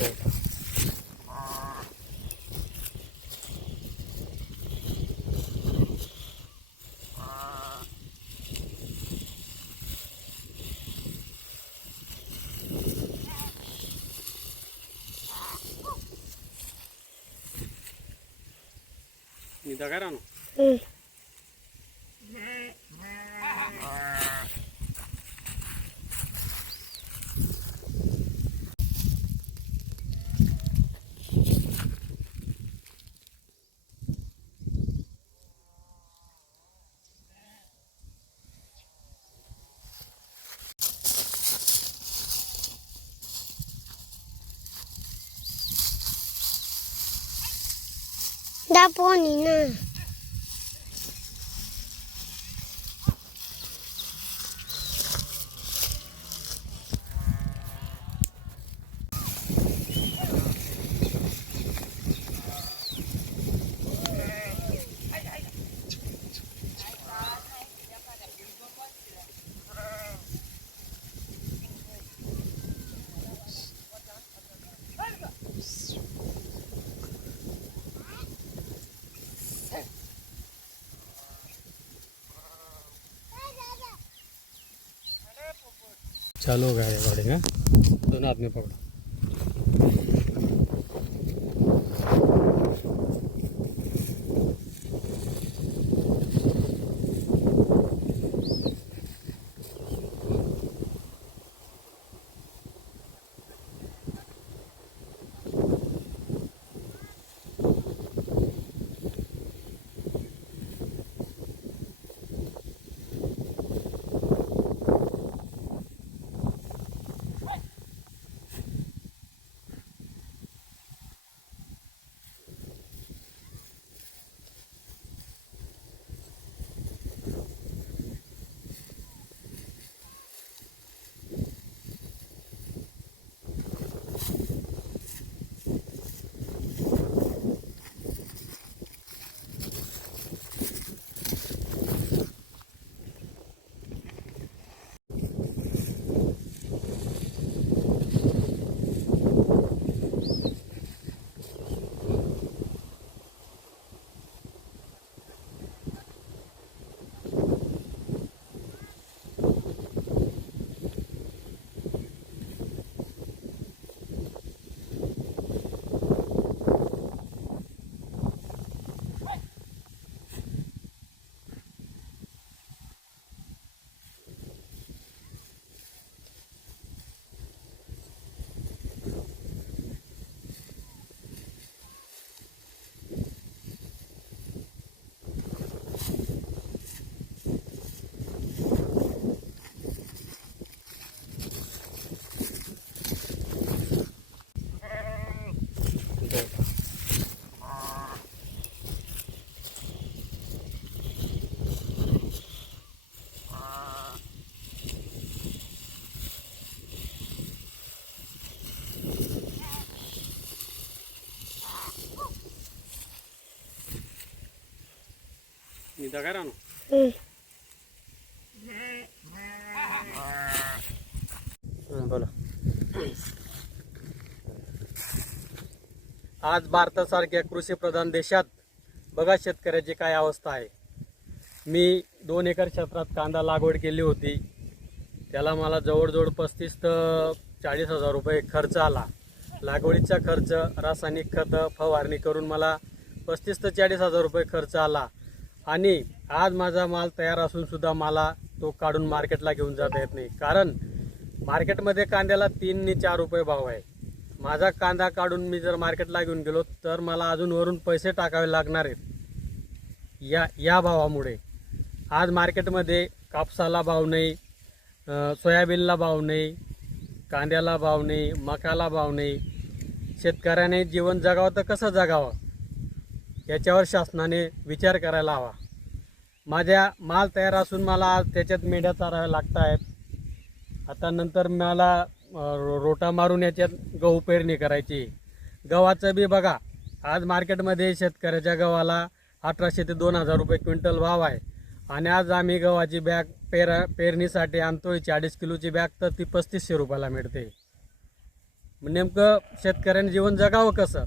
네. ¿Ni te agarran? Sí. 大玻璃呢？चालू हो गया गाड़ी में दोनों आदमी पकड़ो। निदा काय बोला आज भारतासारख्या कृषीप्रधान देशात बघा शेतकऱ्याची काय अवस्था आहे. मी दोन एकर क्षेत्रात कांदा लागवड केली होती. त्याला मला जवळजवळ पस्तीस तर चाळीस हजार रुपये खर्च आला. लागवडीचा खर्च रासायनिक खतं फवारणी करून मला पस्तीस ते चाळीस हजार रुपये खर्च आला. आणि आज माझा माल तयार असूनसुद्धा मला तो काढून मार्केटला घेऊन जाता येत नाही. कारण मार्केटमध्ये कांद्याला तीन ने चार रुपये भाव आहे. माझा कांदा काढून मी जर मार्केटला घेऊन गेलो तर मला अजून वरून पैसे टाकावे लागणार आहेत. या या भावामुळे. आज मार्केटमध्ये कापसाला भाव नाही सोयाबीनला भाव नाही कांद्याला भाव नाही मकाला भाव नाही. शेतकऱ्याने जीवन जगावं तर कसं जगावं? याच्यावर शासनाने विचार करायला हवा. माझ्या माल तयार असून मला आज त्याच्यात मेंढ्या चाराव्या लागत आहेत. आता नंतर मला रो- रोटा मारून याच्यात गहू पेरणी करायची. गव्हाचं बी बघा आज मार्केटमध्ये शेतकऱ्याच्या गव्हाला अठराशे ते दोन हजार रुपये क्विंटल भाव आहे. आणि आज आम्ही गव्हाची बॅग पेरा पेरणीसाठी आणतोय चाळीस किलोची बॅग तर ती पस्तीसशे रुपयाला मिळते. मग नेमकं शेतकऱ्याने जीवन जगावं कसं?